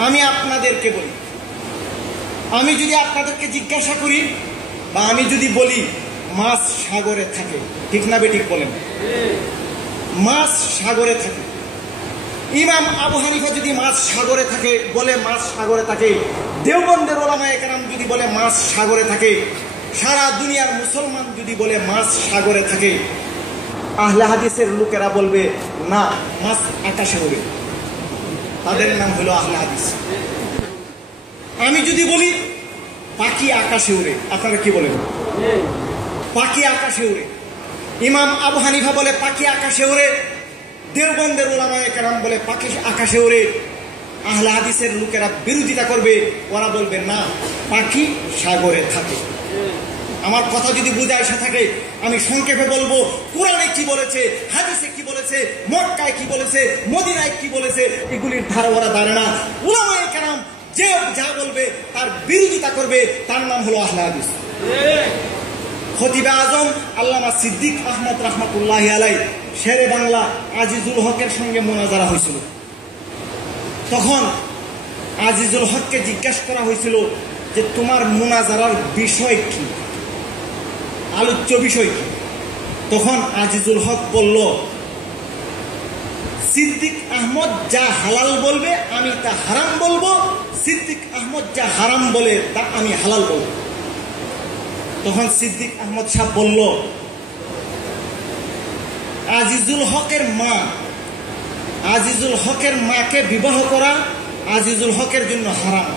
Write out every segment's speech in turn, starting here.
আমি আপনাদেরকে বলি। আমি যদি আপনাদেরকে জিজ্ঞাসা করি বা আমি যদি বলি, মাছ সাগরে থাকে, ঠিক না বেঠিক বলেন? মাছ সাগরে থাকে। ইমাম আবু হানিফা যদি মাছ সাগরে থাকে, বলে মাছ সাগরে থাকে। দেওবন্দের ওলামা একরাম যদি বলে মাছ সাগরে থাকে। সারা দুনিয়ার মুসলমান যদি বলে মাছ সাগরে থাকে। আহলে হাদিসের লোকেরা বলবে, না, মাছ আকাশে উড়ে। তাদের নাম হলো আহলে হাদিস। আমি যদি বলি, পাখি আকাশে উড়ে, আপনারা কি বলেন? পাখি আকাশে উড়ে। ইমাম আবু হানিফা বলে, পাখি আকাশে উড়ে। দেওবন্দের ওলামায় কেরাম বলে, পাখি আকাশে উড়ে। আহলে হাদিসের লোকেরা বিরোধিতা করবে, ওরা বলবে, না, পাখি সাগরে থাকে। আমার কথা যদি বুঝে আসা থাকে, আমি সংক্ষেপে বলব, কোরআনে কি বলেছে, হাদিসে কি বলেছে, মক্কায় কি বলেছে, মদিনায় কি বলেছে, এগুলির ধারা ওরা দাঁড়ে না। ওলামায় কেরাম যে যা বলবে, তার বিরোধিতা করবে, তার নাম হলো আহলে হাদিস। খতিবে আজম, আল্লামা সিদ্দিক আহমদ রহমতুল্লাহ আলাই শেরে বাংলা আজিজুল হকের সঙ্গে মোনাজারা হয়েছিল। তখন আজিজুল হককে জিজ্ঞাসা করা হয়েছিল যে, তোমার মোনাজারার বিষয় কি? আলোচ্য বিষয়। কি তখন আজিজুল হক বলল, সিদ্দিক আহমদ যা হালাল বলবে, আমি তা হারাম বলব। সিদ্দিক আহমদ যা হারাম বলে, তা আমি হালাল বলব। তখন সিদ্দিক আহমদ সাহ বলল, আজিজুল হকের মা, আজিজুল হকের মাকে বিবাহ করা আজিজুল হকের জন্য হারাম।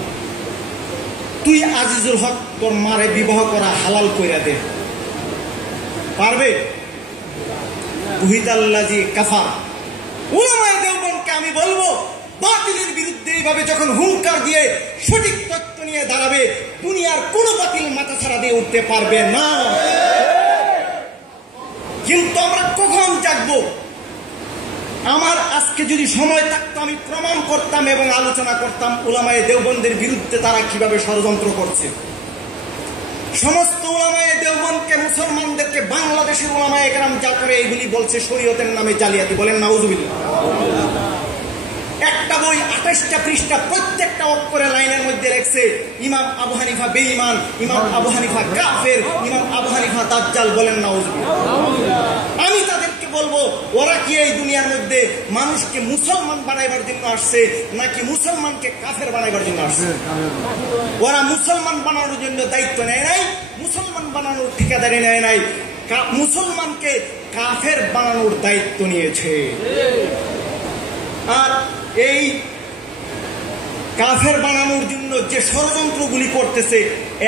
তুই আজিজুল হক তোর মারে বিবাহ করা হালাল কইরা দে। পারবে? কাফা উলামায়ে দেওবন্দকে আমি বলব, বাতিলের বিরুদ্ধে এইভাবে যখন হুঙ্কার দিয়ে সঠিক তত্ত্ব নিয়ে দাঁড়াবে, দুনিয়ার কোনো বাতিল মাথা ছাড়া দিয়ে উঠতে পারবে না। কিন্তু আমরা কখন জাগবো? আমার আজকে যদি সময় থাকতো, আমি প্রমাণ করতাম এবং আলোচনা করতাম ওলামায় দেওবন্দের বিরুদ্ধে তারা কীভাবে ষড়যন্ত্র করছে। সমস্ত ওলামায় দেওবনকে মুসলমানদেরকে, বাংলাদেশের ওলামায় একরাম যা করে এইগুলি বলছে, শরীয়তের নামে জালিয়াতি বলেন, নাউজুবিল্লাহ। একটা বই আঠাশটা পৃষ্ঠা প্রত্যেকটা অক্ষরে লাইনের মধ্যে লেখছে, ইমাম আবু হানিফা বেঈমান, ইমাম আবু হানিফা কাফের, ইমাম আবু হানিফা দাজ্জাল বলেন তাদেরকে বলব, ওরা কি এই দুনিয়ার মধ্যে মানুষকে মুসলমান বানাইবার জন্য আসছে, নাকি মুসলমানকে কাফের বানাইবার জন্য আসছে? ওরা মুসলমান বানানোর জন্য দায়িত্ব নেয় নাই, মুসলমান বানানোর ঠিকাদারি নেয় নাই মুসলমানকে কাফের বানানোর দায়িত্ব নিয়েছে। আর এই কাফের বানানোর জন্য যে ষড়যন্ত্রগুলি করতেছে,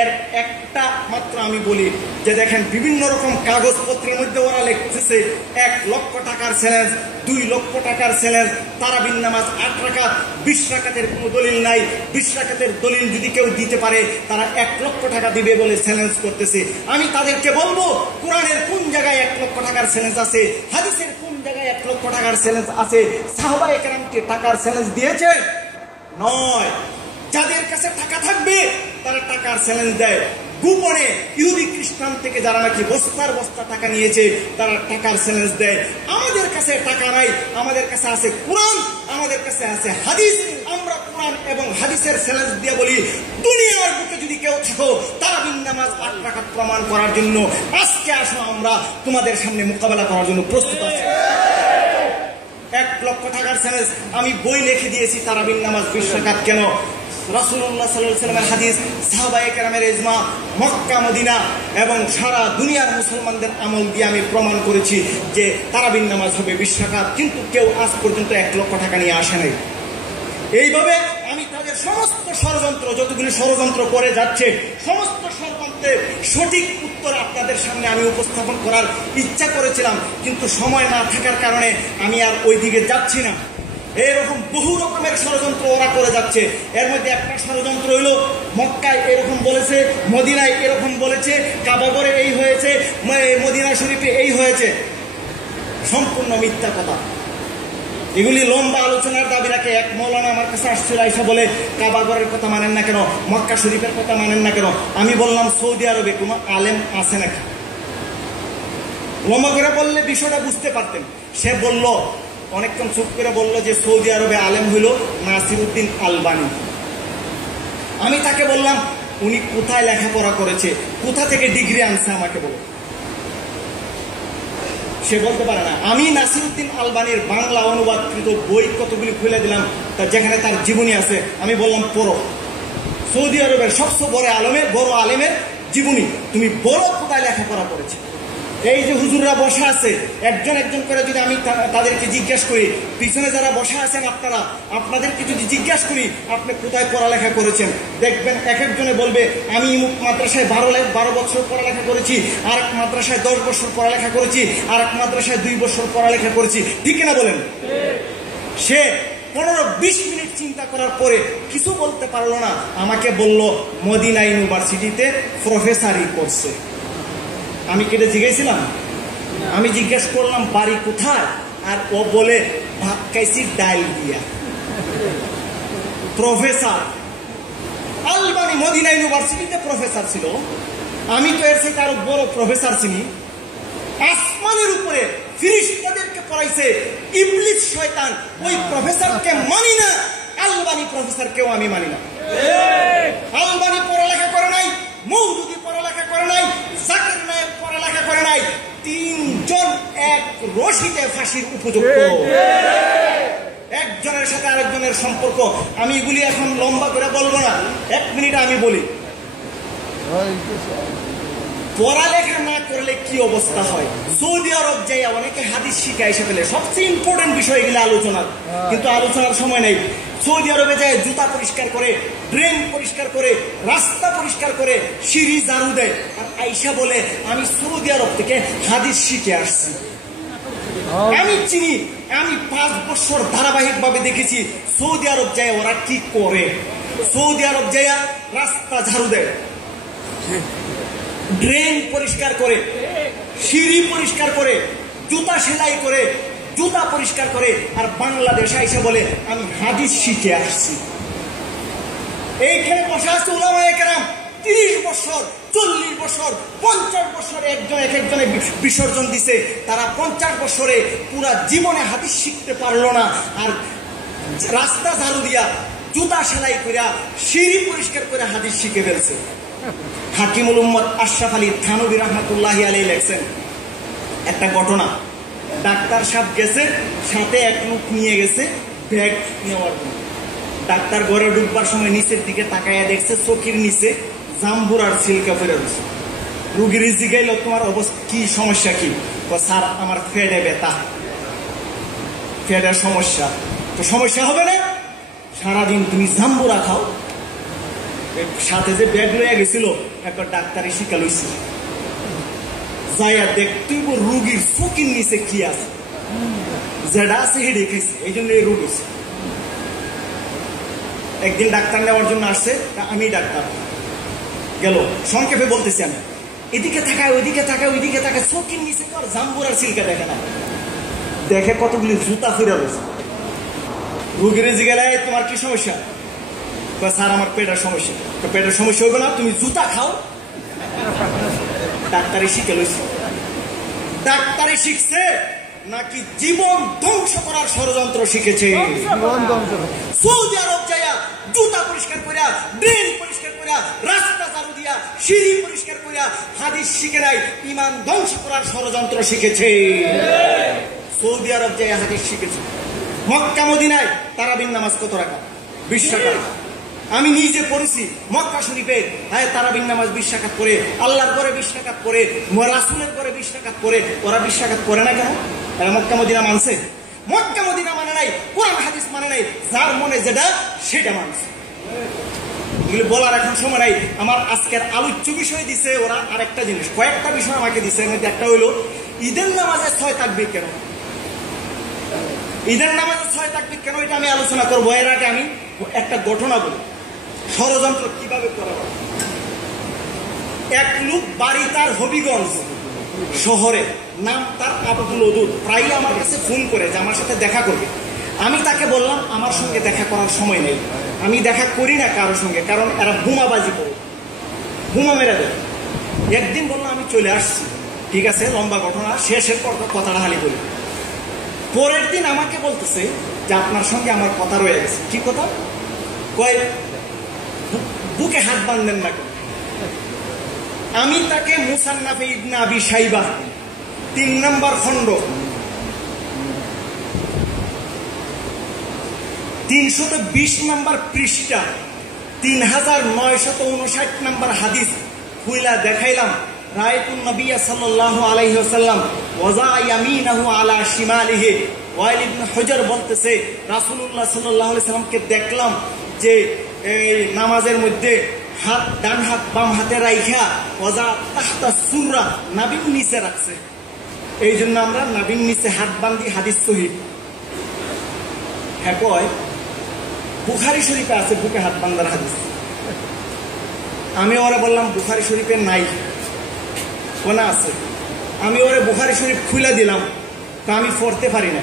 এর একটা মাত্র আমি বলি যে দেখেন, বিভিন্ন রকম কাগজপত্রের মধ্যে ওরা লিখতেছে, এক লক্ষ টাকার চ্যালেঞ্জ দুই লক্ষ টাকার চ্যালেঞ্জ তারাবিন নামাজ আট রাকাত, বিশ রাকাতের কোনো দলিল নাই, বিশ রাকাতের দলিল যদি কেউ দিতে পারে, তারা এক লক্ষ টাকা দিবে বলে চ্যালেঞ্জ করতেছে। আমি তাদেরকে বলব, কোরআনের কোন জায়গায় এক লক্ষ টাকার চ্যালেঞ্জ আছে? হাদিসের কোন জায়গায় এক লক্ষ টাকার চ্যালেঞ্জ আছে? সাহবা একরামকে টাকার চ্যালেঞ্জ দিয়েছে? নয়। যাদের কাছে টাকা থাকবে, তারা টাকার চ্যালেঞ্জ দেয়। গোপনে ইহুদি খ্রিস্টান থেকে যারা নাকি বস্তার বস্তা টাকা নিয়েছে, তারা টাকার চ্যালেঞ্জ দেয়। আমাদের কাছে টাকা নাই, আমাদের কাছে আছে কোরআন, আমাদের কাছে আছে হাদিস। আমরা কোরআন এবং হাদিসের চ্যালেঞ্জ দিয়ে বলি, দুনিয়ার বুকে যদি কেউ থাকো, তারা বিন্দামাজ আট টাকা প্রমাণ করার জন্য আজকে আসো আমরা তোমাদের সামনে মোকাবেলা করার জন্য প্রস্তুত আছি। এক লক্ষ টাকার চ্যালেঞ্জ আমি বই লিখে দিয়েছি, তারাবিন নামাজ বিশ্বকাপ কেন? রাসুল্লাহ সাল্লামের হাদিস, সাহাবায়ে কেরামের এজমা মক্কা, মদিনা এবং সারা দুনিয়ার মুসলমানদের আমল দিয়ে আমি প্রমাণ করেছি যে তারাবিন নামাজ হবে বিশ্বকাপ, কিন্তু কেউ আজ পর্যন্ত এক লক্ষ টাকা নিয়ে আসে নাই। এইভাবে সমস্ত ষড়যন্ত্র, যতগুলি ষড়যন্ত্র করে যাচ্ছে, সমস্ত ষড়যন্ত্রের সঠিক উত্তর আপনাদের সামনে আমি উপস্থাপন করার ইচ্ছা করেছিলাম, কিন্তু সময় না থাকার কারণে আমি আর ওই দিকে যাচ্ছি না। এরকম বহু রকমের ষড়যন্ত্র ওরা করে যাচ্ছে। এর মধ্যে একটা ষড়যন্ত্র হইল মক্কায় এরকম বলেছে, মদিনায় এরকম বলেছে, কাবাগরে এই হয়েছে মদিনা শরীফে এই হয়েছে। সম্পূর্ণ মিথ্যা কথা। এগুলি লম্বা আলোচনার দাবি রাখে। এক মৌলানা আমার কাছে আসছিল, আইসা বলে কাবাগরের কথা মানেন না কেন? মক্কা শরীফের কথা মানেন না কেন? আমি বললাম, সৌদি আরবে কোনো আলেম আছে নাকি? লম্বা করে বললে বিষয়টা বুঝতে পারতেন। সে বলল, অনেকক্ষণ চুপ করে বলল যে, সৌদি আরবে আলেম হইল নাসির উদ্দিন আলবানি। আমি তাকে বললাম, উনি কোথায় লেখাপড়া করেছে? কোথা থেকে ডিগ্রি আনছে আমাকে বলো। সে বলতে পারে না। আমি নাসিরুদ্দিন আলবানির বাংলা অনুবাদকৃত বই কতগুলি খুলে দিলাম, তা যেখানে তার জীবনী আছে, আমি বললাম পড়ো। সৌদি আরবের সবচেয়ে বড় আলমের বড় আলেমের জীবনী। তুমি বড় কোথায় লেখাপড়া করেছে। এই যে হুজুররা বসা আছে, একজন একজন করে যদি আমি তাদেরকে জিজ্ঞেস করি, পিছনে যারা বসা আছেন আপনারা, আপনাদেরকে যদি জিজ্ঞেস করি, আপনি কোথায় পড়ালেখা করেছেন? দেখবেন এক একজনে বলবে, আমি মাদ্রাসায় বারো বারো বছর পড়ালেখা করেছি আর এক মাদ্রাসায় দশ বছর পড়ালেখা করেছি আর এক মাদ্রাসায় দুই বছর পড়ালেখা করেছি। ঠিক না বলেন? সে পনেরো বিশ মিনিট চিন্তা করার পরে কিছু বলতে পারল না। আমাকে বলল, মদিনা ইউনিভার্সিটিতে প্রফেসারই করছে। আমি কেটে জিজ্ঞেসছিলাম আমি জিজ্ঞেস করলাম বাড়ি কোথায়? আর ও বলে ভাত খাইছি ডাল দিয়া। প্রফেসর আলবানি মদিনা ইউনিভার্সিটিতে প্রফেসর ছিল। আমি তো এর থেকে আরও বড় প্রফেসর চিনি। আসমানের উপরে ফিরিস্তাদেরকে পড়াইছে ইবলিস শয়তান। ওই প্রফেসরকে মানি না আলবানি প্রফেসরকেও আমি মানি না। আলবানি পড়ালেখা করে নাই মৌদুদি পড়ালেখা করে নাই জাকির করে নাই তিনজন এক রশিতে ফাঁসির উপযুক্ত। একজনের সাথে আরেকজনের সম্পর্ক আমি এগুলি এখন লম্বা করে বলব না এক মিনিট আমি বলি। পড়ালেখা না করলে কি অবস্থা হয়? সৌদি আরব যাই অনেকে হাদিস শিখে এসে ফেলে সবচেয়ে ইম্পর্টেন্ট বিষয় এগুলো আলোচনার। কিন্তু আলোচনার সময় নেই। সৌদি আরবে যায় জুতা পরিষ্কার করে ড্রেন পরিষ্কার করে রাস্তা পরিষ্কার করে সিঁড়ি ঝাড়ু দেয়। আর আইসা বলে আমি সৌদি আরব থেকে হাদিস শিখে আসছি। আমি চিনি আমি পাঁচ বছর ধারাবাহিক ভাবে দেখেছি সৌদি আরব যায় ওরা কি করে? সৌদি আরব যায় রাস্তা ঝাড়ু দেয়। ড্রেন পরিষ্কার করে সিঁড়ি পরিষ্কার করে জুতা সেলাই করে জুতা পরিষ্কার করে আর বাংলাদেশে এসে বলে আমি হাদিস শিখে আসছি। এইখানে বসে আছে ওলামা একরাম তিরিশ বছর, চল্লিশ বছর, পঞ্চাশ বছরে একজন এক একজনে বিস- বিসর্জন দিছে। তারা পঞ্চাশ বছরে পুরা জীবনে হাদিস শিখতে পারল না। আর রাস্তা ঝাড়ু দিয়া জুতা সেলাই করিয়া সিঁড়ি পরিষ্কার করে হাদিস শিখে ফেলছে। হাকিমুল উম্মদ আশরাফ আলী থানবী রহমতুল্লাহ আলী লেখছেন, একটা ঘটনা। ডাক্তার সাহেব গেছে, সাথে এক লোক নিয়ে গেছে, ব্যাগ নেওয়ার জন্য। ডাক্তার ঘরে ঢুকবার সময় নিচের দিকে তাকাইয়া দেখছে চোখের নিচে জাম্বুর আর সিল্কা ফেরে রয়েছে। রুগীর জিগাইল তোমার অবস্থা, কি সমস্যা কি? স্যার, আমার ফেডে ব্যথা। ফেডের সমস্যা? তো সমস্যা হবে না? সারাদিন তুমি জাম্বুরা খাও। সাথে যে ব্যাগ লইয়া গেছিল, একবার ডাক্তারি শিখা লইছিল যাইয়া দেখতেই রুগীর চোখের নিচে কি আছে। যেটা আছে হেডে খাইছে এই জন্য এই রোগ হয়েছে একদিন ডাক্তার নেওয়ার জন্য আসছে আমি ডাক্তার। গেল, সংক্ষেপে বলতেছি আমি। এদিকে থাকায় ওইদিকে থাকায় ওইদিকে থাকায় চোখের নিচে তো আর জাম্বুর আর সিল্কা দেখে না। দেখে কতগুলি জুতা ফিরে রয়েছে। রুগীর জিগেলায় তোমার কি সমস্যা? স্যার, আমার পেটের সমস্যা। তো পেটের সমস্যা হবে না, তুমি জুতা খাও। ডাক্তারি শিখে লইছে। ডাক্তারি শিখছে। নাকি জীবন ধ্বংস করার ষড়যন্ত্র শিখেছে? সৌদি আরব যাইয়া জুতা পরিষ্কার করিয়া ড্রেন পরিষ্কার করিয়া রাস্তা চালু দিয়া সিঁড়ি পরিষ্কার করিয়া হাদিস শিখে নাই ইমান ধ্বংস করার ষড়যন্ত্র শিখেছে। সৌদি আরব যাইয়া হাদিস শিখেছে। মক্কা মদিনায় তারাবিন নামাজ কত রাখা বিশ টাকা আমি নিজে পড়েছি মক্কা শরীফে। হ্যাঁ তারাবিন নামাজ বিশ টাকাত করে আল্লাহর করে বিশ টাকাত করে রাসুলের করে বিশ টাকাত করে ওরা বিশ টাকাত করে না কেন? এরা মক্কা মদিনা মানছে। মক্কা মদিনা মানে নাই, কোরআন হাদিস মানে নাই, যার মনে যেটা, সেটা মানছে। এগুলি বলার এখন সময় নাই। আমার আজকের আলোচ্য বিষয় দিছে ওরা আরেকটা জিনিস। কয়েকটা বিষয় আমাকে দিছে মধ্যে একটা হইল, ঈদের নামাজে ছয় তাকবির কেন? ঈদের নামাজে ছয় তাকবির কেন, এটা আমি আলোচনা করব। এর আগে আমি একটা ঘটনা বলি। ষড়যন্ত্র কীভাবে করা এক লোক বাড়ি তার হবিগঞ্জ শহরে, নাম তার আবদুল ওদুদ। প্রায়ই আমার কাছে ফোন করে যে আমার সাথে দেখা করবে। আমি তাকে বললাম, আমার সঙ্গে দেখা করার সময় নেই। আমি দেখা করি না কারোর সঙ্গে, কারণ এরা বোমাবাজি করে। বোমা মেরে দেয়। একদিন বললাম আমি চলে আসছি। ঠিক আছে, লম্বা ঘটনা। শেষের পর কথাটা হালি বলি। পরের দিন আমাকে বলতেছে যে, আপনার সঙ্গে আমার কথা রয়ে গেছে। কি কথা? কয় বুকে হাত বাঁধলেন না কেন? আমি তাকে মুসান্নাফে ইবনা আবি সাইবা তিন নম্বর খণ্ড, তিনশত বিশ নম্বর পৃষ্ঠা তিন হাজার নয়শত উনষাট নম্বর হাদিস খুইলা দেখাইলাম রায়তুন নবিয়া সাল্লাল্লাহু আলাইহি ওয়াসাল্লাম, ওয়াজা ইয়ামিনাহু আলা শিমালিহি ওয়াইল ইবনে হুজর বলতেছে, রাসূলুল্লাহ আলাইহি সাল্লামকে দেখলাম যে এই নামাজের মধ্যে হাত, ডান হাত, বাম হাতে রাইখা ওয়াজা তাহতা সুরা নাবিন নিচে রাখছে। এই জন্য আমরা নাবিন নিচে হাত বান্ধি হাদিস সহিহ হ্যাঁ কয়? বুখারি শরীফে আছে বুকে হাত বান্ধার হাদিস। আমি ওরা বললাম, বুখারি শরীফে নাই। কোনা আছে? আমি ওরে বুখারি শরীফ খুলে দিলাম, তা আমি পড়তে পারি না।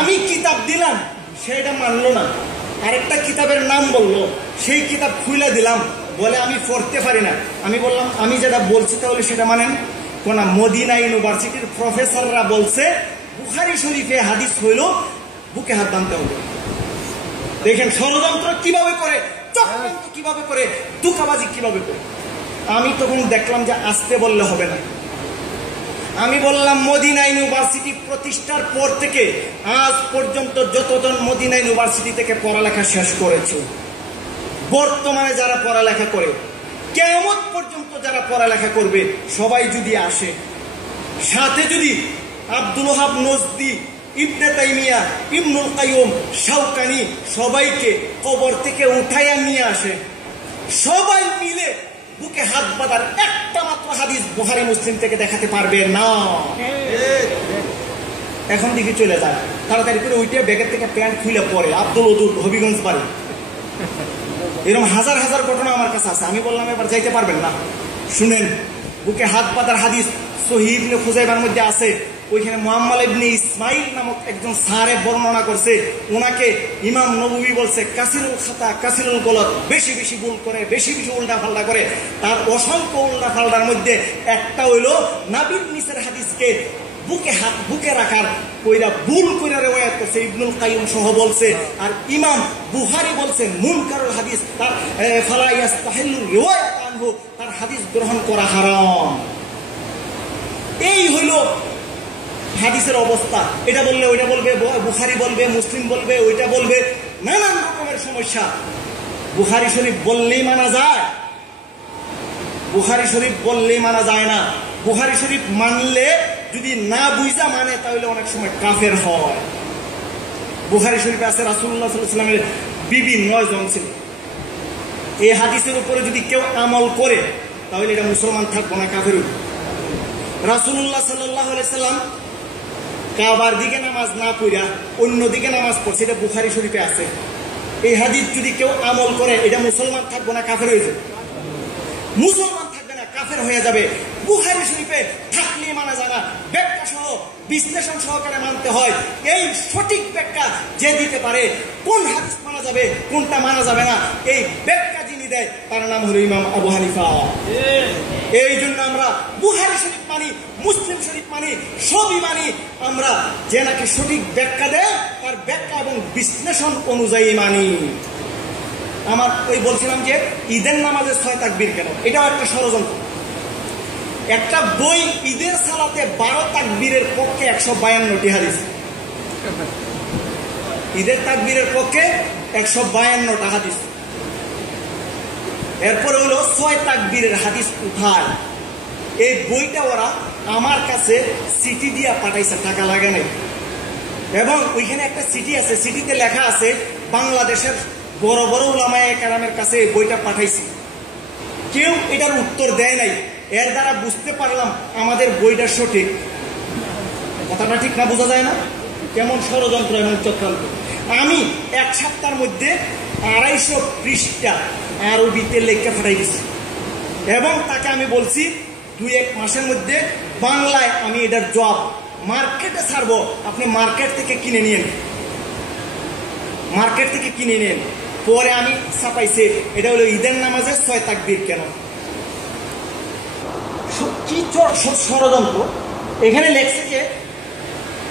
আমি কিতাব দিলাম, সেটা মানলো না। আরেকটা কিতাবের নাম বলল, সেই কিতাব খুলে দিলাম, বলে আমি পড়তে পারি না। আমি বললাম, আমি যেটা বলছি তাহলে সেটা মানেন কোনা মদিনা ইউনিভার্সিটির প্রফেসররা বলছে, বুখারি শরীফে হাদিস হইল, বুকে হাত বানতে হবে। দেখেন ষড়যন্ত্র কীভাবে করে কীভাবে করে দুকাবাজি কীভাবে করে? আমি তখন দেখলাম যে আসতে বললে হবে না। আমি বললাম, মদিনা ইউনিভার্সিটি প্রতিষ্ঠার পর থেকে আজ পর্যন্ত যতজন মদিনা ইউনিভার্সিটি থেকে পড়ালেখা শেষ করেছে, বর্তমানে যারা পড়ালেখা করে কেমন পর্যন্ত যারা পড়ালেখা করবে, সবাই যদি আসে, সাথে যদি Abdul Wahhab Najdi, Ibn Taymiyyah, Ibnul Qayyim, Shawkani সবাইকে কবর থেকে উঠাইয়া নিয়ে আসে, সবাই মিলে বুকে হাত বাঁধার একটা মাত্র হাদিস বুহারি মুসলিম থেকে দেখাতে পারবে না। এখন দিকে চলে যায় তাড়াতাড়ি করে উঠে ব্যাগের থেকে প্যান্ট খুলে পরে, আব্দুল ওদুর, হবিগঞ্জ বাড়ি। এরকম হাজার হাজার ঘটনা আমার কাছে আছে, আমি বললাম এবার যাইতে পারবেন না। শুনেন, বুকে হাত পাতার হাদিস সহিব খুজাইবার মধ্যে আছে। ওইখানে মোহাম্মদ ইবনে ইসমাইল নামক একজন স্যারে বর্ণনা করছে। ওনাকে ইমাম নবী বলছে কাসিরুল খাতা কাসিরুল গলত। বেশি বেশি ভুল করে বেশি বেশি উল্টা ফাল্টা করে। তার অসংখ্য উল্টা ফাল্টার মধ্যে একটা হইল নাবিল নিসের হাদিসকে বুকে হাত বুকে রাখার কইরা ভুল কইরা রেওয়ায়াত করছে। ইবনুল কাইয়ুম সহ বলছে আর ইমাম বুহারি বলছে মুনকারুল হাদিস তার এ, ফালা ইয়াস্তাহিল্লু রিওয়ায়াত আনহু তার হাদিস গ্রহণ করা হারাম। এই হইল হাদিসের অবস্থা। এটা বললে, ওইটা বলবে বুখারি বলবে, মুসলিম বলবে, ওইটা বলবে, নানান রকমের সমস্যা। বুখারি শরীফ বললেই মানা যায়। বুখারি শরীফ বললেই মানা যায় না। বুখারি শরীফ মানলে যদি না বুঝা মানে তাহলে অনেক সময় কাফের হয়। বুখারি শরীফে আছে রাসুল্লাহ সাল্লামের বিবি নয় জন ছিল। এই হাদিসের উপরে যদি কেউ আমল করে, তাহলে এটা মুসলমান থাকব না, কাফের রাসুল্লাহ সাল্লাহ সাল্লাম কাবার দিকে নামাজ না পড়া অন্য দিকে নামাজ পড়ছে এটা বুখারি শরীফে আছে। এই হাদিস যদি কেউ আমল করে এটা মুসলমান থাকব না কাফের হয়ে যাবে। মুসলমান থাকবে না কাফের হয়ে যাবে। বুখারি শরীফে থাকলে মানা যায় না। ব্যাখ্যা সহ বিশ্লেষণ সহকারে মানতে হয় এই সঠিক ব্যাখ্যা যে দিতে পারে কোন হাদিস মানা যাবে কোনটা মানা যাবে না এই ব্যাখ্যা যিনি দেয় তার নাম হলো ইমাম আবু হানিফা। এই জন্য আমরা বুহারি শরীফ মানি মুসলিম শরীফ মানি, সবই মানি, আমরা যে নাকি সঠিক ব্যাখ্যা দেয়, তার ব্যাখ্যা এবং বিশ্লেষণ অনুযায়ী মানি। আমার ওই বলছিলাম যে, ঈদের নামাজে ছয় তাকবীর কেন? এটাও একটা ষড়যন্ত্র। একটা বই ঈদের সালাতে বারো তাকবীরের পক্ষে একশো বায়ান্নটি হাদিস। ঈদের তাকবীরের পক্ষে একশো বায়ান্নটা হাদিস। এরপরে হলো ছয় তাকবীরের হাদিস উঠায়। এই বইটা ওরা আমার কাছে সিটি দিয়া পাঠাইছে, টাকা লাগে নাই। এবং ওইখানে একটা সিটি আছে সিটিতে লেখা আছে, বাংলাদেশের বড় বড় উলামায়ে কারামের কাছে বইটা পাঠাইছি। কেউ এটার উত্তর দেয় নাই। এর দ্বারা বুঝতে পারলাম আমাদের বইটা সঠিক। কথাটা ঠিক না বোঝা যায় না? কেমন ষড়যন্ত্র এবং চক্রান্ত। আমি এক সপ্তাহের মধ্যে আড়াইশো পৃষ্ঠা আরবিতে লেখা পাঠাই দিছি। এবং তাকে আমি বলছি, দুই এক মাসের মধ্যে বাংলায় আমি এটার জব মার্কেটে ছাড়বো। আপনি মার্কেট থেকে কিনে নিন মার্কেট থেকে কিনে নিন পরে আমি ছাপাইছি এটা হলো ঈদের নামাজের ছয় তাকবীর কেন? কি ষড়যন্ত্র? এখানে লেখছে যে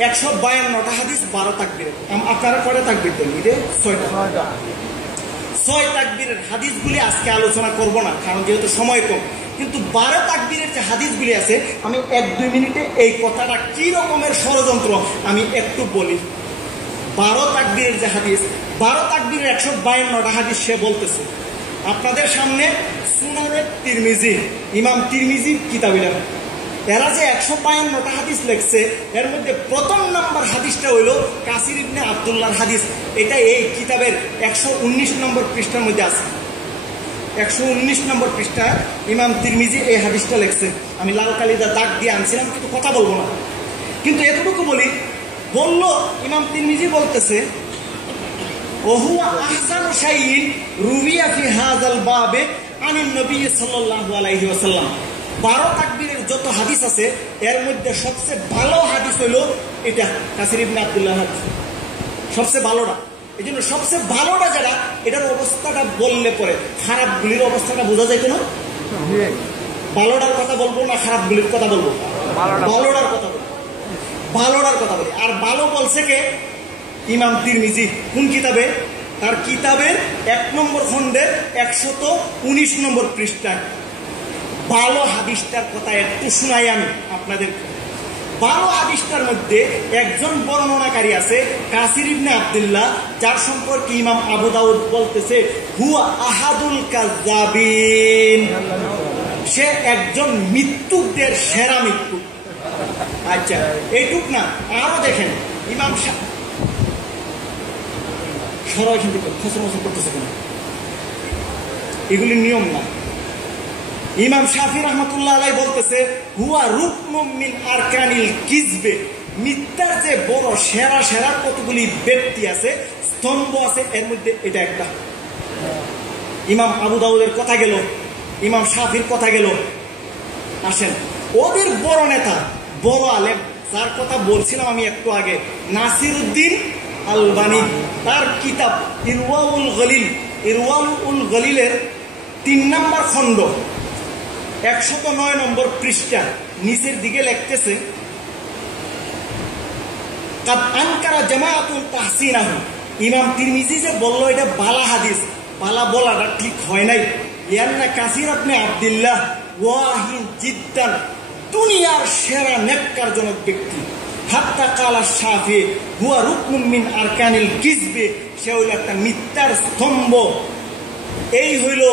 একশো বায়ান্নটা হাদিস বারো তাকবির। আপনারা কয়টা তাকবির দেন? এটা ছয়টা। ছয় তাকবীরের হাদিসগুলি আজকে আলোচনা করব না কারণ যেহেতু সময় কম। কিন্তু বারো তাকবীরের যে হাদিসগুলি আছে, আমি এক দুই মিনিটে এই কথাটা কি রকমের ষড়যন্ত্র আমি একটু বলি। বারো তাকবীরের যে হাদিস, বারো তাকবীরের একশো বায়ান্নটা হাদিস সে বলতেছে। আপনাদের সামনে সুনানের তিরমিজি, ইমাম তিরমিজির কিতাবিরা এরা যে একশো বায়ান্নটা হাদিস লেখছে, এর মধ্যে প্রথম নাম্বার হাদিসটা হইল কাসির ইবনে আবদুল্লাহর হাদিস। এটা এই কিতাবের একশো উনিশ নম্বর পৃষ্ঠার মধ্যে আছে। একশো উনিশ নম্বর পৃষ্ঠা ইমাম তিরমিজি এই হাদিসটা লেখছে। আমি লাল কালিদা দাগ দিয়ে আনছিলাম, কিন্তু কথা বলব না। কিন্তু এতটুকু বলি, বলল, ইমাম তিরমিজি বলতেছে, ওহুয়া আহসান শাইইন রুবিয়া ফি হাযাল বাবে আনিন নবী সাল্লাল্লাহু আলাইহি ওয়াসাল্লাম। বারো তাকবীরের যত হাদিস আছে, এর মধ্যে সবচেয়ে ভালো হাদিস হইল এটা, কাসির ইবনে আব্দুল্লাহ হাদিস। সবচেয়ে ভালোটা। এই জন্য সবচেয়ে ভালোটা যারা এটার অবস্থাটা বললে পরে খারাপগুলির অবস্থাটা বোঝা যায় কেন? ভালোটার কথা বলব না খারাপগুলির কথা বলব? ভালোটার কথা বলব। ভালোটার কথা বলি। আর ভালো বলছে কে? ইমাম তিরমিজি। কোন কিতাবে? তার কিতাবের এক নম্বর খণ্ডের একশত উনিশ নম্বর পৃষ্ঠায়। ভালো হাদিসটার কথা একটু শোনাই আমি আপনাদেরকে। বারো হাদিসটার মধ্যে একজন বর্ণনাকারী আছে, কাসির ইবনে আব্দুল্লাহ, যার সম্পর্কে ইমাম আবু দাউদ বলতেছে, হুয়া আহাদুল কাজাবিন সে একজন মৃত্যুকদের সেরা মৃত্যু। আচ্ছা এইটুক না, আরও দেখেন, ইমাম সরাই ফসল করতেছে কেন? এগুলি নিয়ম না। ইমাম শাফি রহমতুল্লাহ আলাই বলতেছে, হুয়া রূপমিন আরকানিল কিজবে মিথ্যার যে বড় সেরা সেরা কতগুলি ব্যক্তি আছে, স্তম্ভ আছে, এর মধ্যে এটা একটা। ইমাম আবু দাউদের কথা গেল, ইমাম শাফির কথা গেল। আসেন, ওদের বড় নেতা, বড় আলেম, যার কথা বলছিলাম আমি একটু আগে নাসির উদ্দিন আলবানি, তার কিতাব ইরওয়াউল গলিল। ইরওয়াউল গলিলের তিন নম্বর খণ্ড। একশত নয় নম্বর পৃষ্ঠা নিচের দিকে লিখতেছে, কাদ আনকারা জামায়াতুল তাহসিনাহু। ইমাম তিরমিজি যে বলল, এটা বালা হাদিস। বালা বলাটা ঠিক হয় নাই। ইয়ান্না কাসির আপনি আব্দুল্লাহ ওয়াহিন জিদ্দান, দুনিয়ার সেরা নেককারজনক ব্যক্তি। হাত্তা কালা শাফি, হুয়া রুকনুম মিন আরকানিল কিজবে সে হইল একটা মিথ্যার স্তম্ভ। এই হইল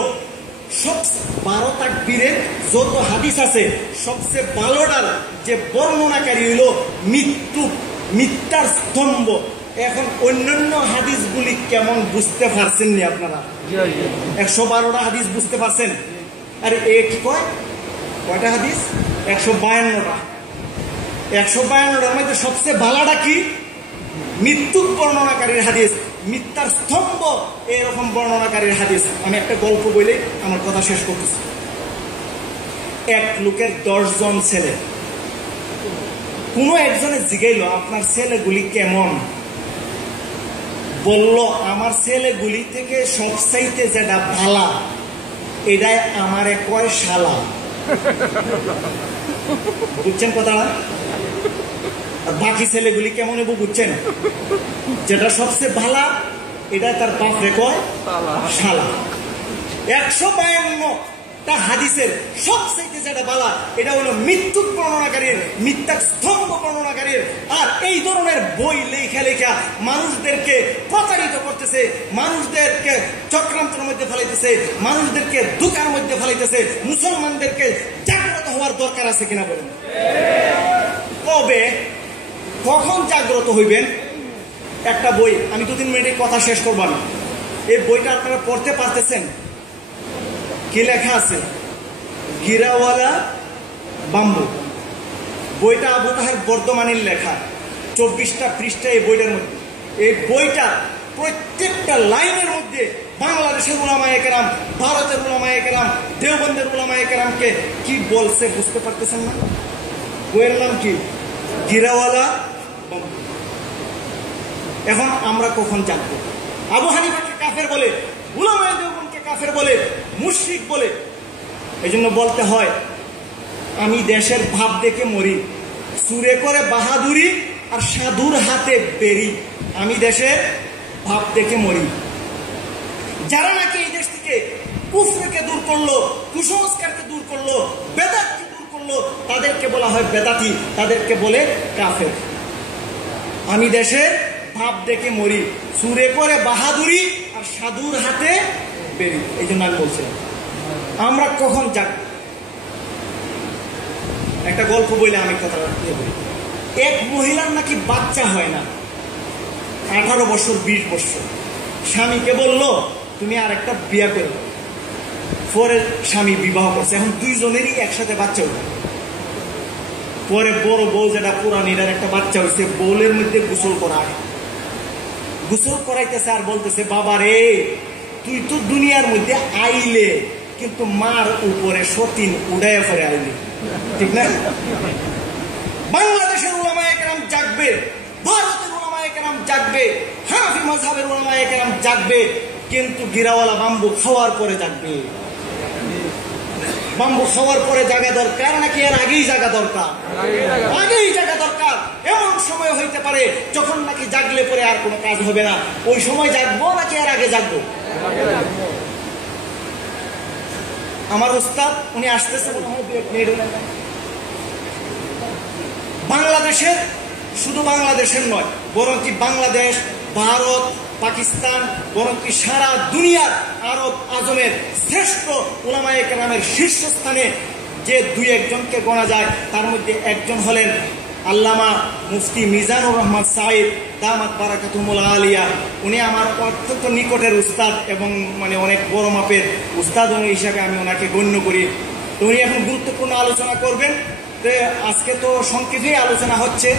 সব বারো তাকবীরের যত হাদিস আছে সবচেয়ে ভালোটার যে বর্ণনাকারী হইল মৃত্যু মিথ্যার স্তম্ভ। এখন অন্যান্য হাদিসগুলি কেমন বুঝতে পারছেন নি আপনারা? একশো বারোটা হাদিস বুঝতে পারছেন? আরে এ কি কয়? কয়টা হাদিস? একশো বায়ান্নটা। একশো বায়ান্নটার মধ্যে সবচেয়ে ভালাটা কি? মৃত্যু বর্ণনাকারীর হাদিস। মিথ্যার স্তম্ভ এরকম বর্ণনাকারীর হাদিস। আমি একটা গল্প বলে, আমার কথা শেষ করতেছি। এক লোকের দশজন ছেলে। কোনো একজনে জিগাইল, আপনার ছেলেগুলি কেমন? বলল, আমার ছেলেগুলি থেকে সবচাইতে যেটা ভালা, এটাই আমারে কয় শালা। বুঝছেন কথাটা? আর বাকি ছেলেগুলি কেমন এবো বুঝছেন? যেটা সবচেয়ে ভালা এটা তার বাপ রে কয় শালা। একশো বায়ান্ন তা হাদিসের সবচেয়ে যেটা বালা এটা হলো মৃত্যু বর্ণনাকারীর মিথ্যা স্তম্ভ বর্ণনাকারীর। আর এই ধরনের বই লেখা লেখা মানুষদেরকে প্রচারিত করতেছে মানুষদেরকে চক্রান্তের মধ্যে ফেলাইতেছে মানুষদেরকে দুকার মধ্যে ফেলাইতেছে মুসলমানদেরকে জাগ্রত হওয়ার দরকার আছে কিনা বলেন? কবে? কখন জাগ্রত হইবেন? একটা বই, আমি দু তিন মিনিটে কথা শেষ করব আমি। এই বইটা আপনারা পড়তে পারতেছেন? কি লেখা আছে? গিরাওয়ালা বাম্বু। বইটা আবু তাহার বর্ধমানের লেখা। চব্বিশটা পৃষ্ঠা এই বইটার মধ্যে। এই বইটা প্রত্যেকটা লাইনের মধ্যে বাংলাদেশের উলামায় কেরাম, ভারতের উলামায় কেরাম, দেওবন্দের উলামায় কেরামকে কি বলছে বুঝতে পারতেছেন না? বইয়ের নাম কি? গিরাওয়ালা এখন আমরা কখন জানব? আবু হানিফাকে কাফের বলে দেওবন্দকে কাফের বলে, মুশরিক বলে। এই জন্য বলতে হয়, আমি দেশের ভাব দেখে মরি, সুরে করে বাহাদুরি আর সাধুর হাতে বেরি। আমি দেশে ভাব দেখে মরি। যারা নাকি এই দেশ থেকে কুফরকে দূর করল, কুসংস্কারকে দূর করল, বেদাতকে দূর করল, তাদেরকে বলা হয় বেদাতি, তাদেরকে বলে কাফের। আমি দেশে ভাব দেখে মরি, সুরে করে বাহাদুরি আর সাধুর হাতে বেরি, এই জন্য আমি বলছিলাম আমরা কখন যাক? একটা গল্প বলে আমি কথা বলি। এক মহিলার নাকি বাচ্চা হয় না। আঠারো বছর, বিশ বছর। স্বামীকে বলল, তুমি আর একটা বিয়া করো। পরে স্বামী বিবাহ করছে। এখন দুইজনেরই একসাথে বাচ্চা হইল পরে বড় বউ যেটা পুরানিটার একটা বাচ্চা হয়েছে বউলের মধ্যে গোসল করায়। গোসল করাইতেছে আর বলতেছে, বাবা রে, তুই তো দুনিয়ার মধ্যে আইলে, কিন্তু মার উপরে সতীন উড়াইয়া পরে আইলি। ঠিক না? বাংলাদেশের ওলামা একরাম জাগবে, ভারতের ওলামা একরাম জাগবে, হানাফি মজহাবের ওলামা একরাম জাগবে, কিন্তু গিরাওয়ালা বাম্বু খাওয়ার পরে জাগবে। বাম্বু খাওয়ার পরে জায়গা দরকার নাকি এর আগেই জায়গা দরকার? আগেই জায়গা দরকার। এমন সময় হইতে পারে যখন নাকি জাগলে পরে আর কোনো কাজ হবে না। ওই সময় জাগবো নাকি এর আগে জাগবো? আমার উস্তাদ, উনি আসতেছে মনে হয় বাংলাদেশের শুধু বাংলাদেশের নয় বরং কি বাংলাদেশ, ভারত পাকিস্তান বরং কি সারা দুনিয়ার আরব আজমের শ্রেষ্ঠ ওলামায়ে কেরামের শীর্ষস্থানে যে দুই একজনকে গণা যায়, তার মধ্যে একজন হলেন আল্লামা মুফতি মিজানুর রহমান সাইদ দামাত বারাকাতুমুল আলিয়া। উনি আমার অত্যন্ত নিকটের উস্তাদ এবং মানে অনেক বড় মাপের উস্তাদ উনি হিসাবে আমি ওনাকে গণ্য করি। তো উনি এখন গুরুত্বপূর্ণ আলোচনা করবেন। তো আজকে তো সংক্ষেপে আলোচনা হচ্ছে।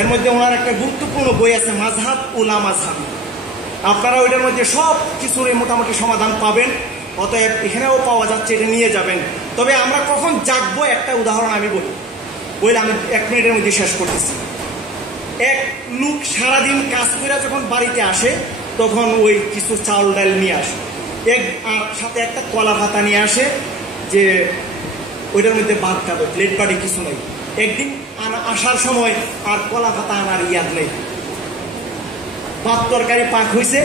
এর মধ্যে ওনার একটা গুরুত্বপূর্ণ বই আছে মাঝহাব উলা মাঝহাব আপনারা ওইটার মধ্যে সব কিছুর মোটামুটি সমাধান পাবেন। অতএব এখানেও পাওয়া যাচ্ছে, এটা নিয়ে যাবেন। তবে আমরা কখন জাগবো একটা উদাহরণ আমি বলি। বলে আমি এক মিনিটের মধ্যে শেষ করতেছি। এক লোক সারাদিন কাজ করে যখন বাড়িতে আসে, তখন ওই কিছু চাউল ডাল নিয়ে আসে। এক সাথে একটা কলা ভাতা নিয়ে আসে, যে ওইটার মধ্যে ভাত খাবে প্লেট বাড়ি কিছু নেই। একদিন আনা- আসার সময় আর কলা ভাতা আনার ইয়াদ নেই। ভাত তরকারি পাক হয়েছে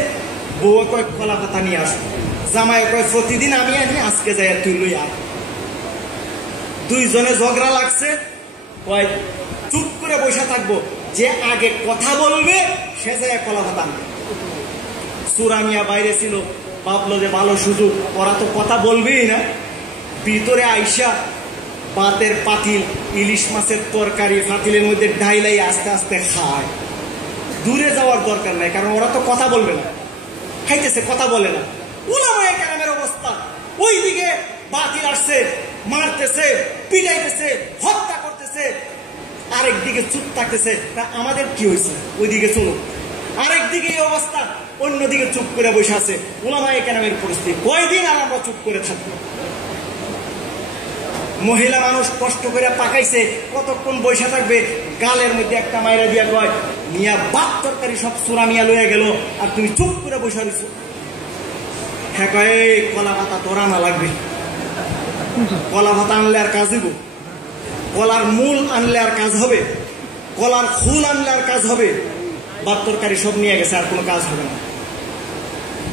বউ কয়, কলা পাতা নিয়ে আসো। জামাই কয়, প্রতিদিন আমি আনি, আজকে যাই তুই লই আর দুইজনে ঝগড়া লাগছে, কয়, চুপ করে বসে থাকব, যে আগে কথা বলবে, সে যায় কলা পাতা আনবে। সুরামিয়া বাইরে ছিল, ভাবলো যে ভালো সুযোগ, ওরা তো কথা বলবেই না। ভিতরে আইসা পাতের পাতিল, ইলিশ মাছের তরকারি, পাতিলের মধ্যে ডাইলাই আস্তে আস্তে খায়। দূরে যাওয়ার দরকার নাই, কারণ ওরা তো কথা বলবে না। খাইতেছে, কথা বলে না। উলামায়ে কেরামের অবস্থা। ওইদিকে বাতিল আসছে, মারতেছে, পিটাইতেছে, হত্যা করতেছে। আরেক দিকে চুপ থাকতেছে, তা আমাদের কি হয়েছে? ওইদিকে চলুক আরেক দিকে এই অবস্থা, অন্যদিকে চুপ করে বসে আছে উলামায়ে কেরামের পরিস্থিতি। কয়দিন আর আমরা চুপ করে থাকব? মহিলা মানুষ কষ্ট করে পাকাইছে, কতক্ষণ বসে থাকবে, গালের মধ্যে একটা মাইরা দিয়া কয়, মিয়া, বাপ তরকারি সব চূড়া মিয়া লইয়া গেল, আর তুমি চুপ করে বসে রয়েছো হ্যাঁ কয় কলা পাতা তোরা না লাগবে। কলা পাতা আনলে আর কাজ হইব? কলার মূল আনলে আর কাজ হবে? কলার ফুল আনলে আর কাজ হবে? বাপ তরকারি সব নিয়ে গেছে, আর কোনো কাজ হবে না।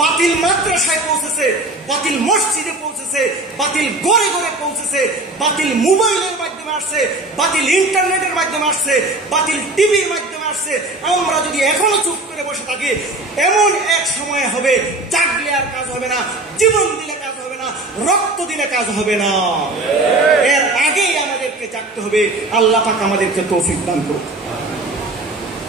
বাতিল মাদ্রাসায় পৌঁছেছে, বাতিল মসজিদে পৌঁছেছে, বাতিল গড়ে গড়ে পৌঁছেছে, বাতিল মোবাইলের মাধ্যমে আসছে, বাতিল ইন্টারনেটের মাধ্যমে আসছে, বাতিল টিভির মাধ্যমে আসছে। আমরা যদি এখনও চুপ করে বসে থাকি, এমন এক সময় হবে, জাগলে আর কাজ হবে না, জীবন দিলে কাজ হবে না, রক্ত দিলে কাজ হবে না। এর আগেই আমাদেরকে জাগতে হবে। আল্লাহ পাক আমাদেরকে তৌফিক দান করুক।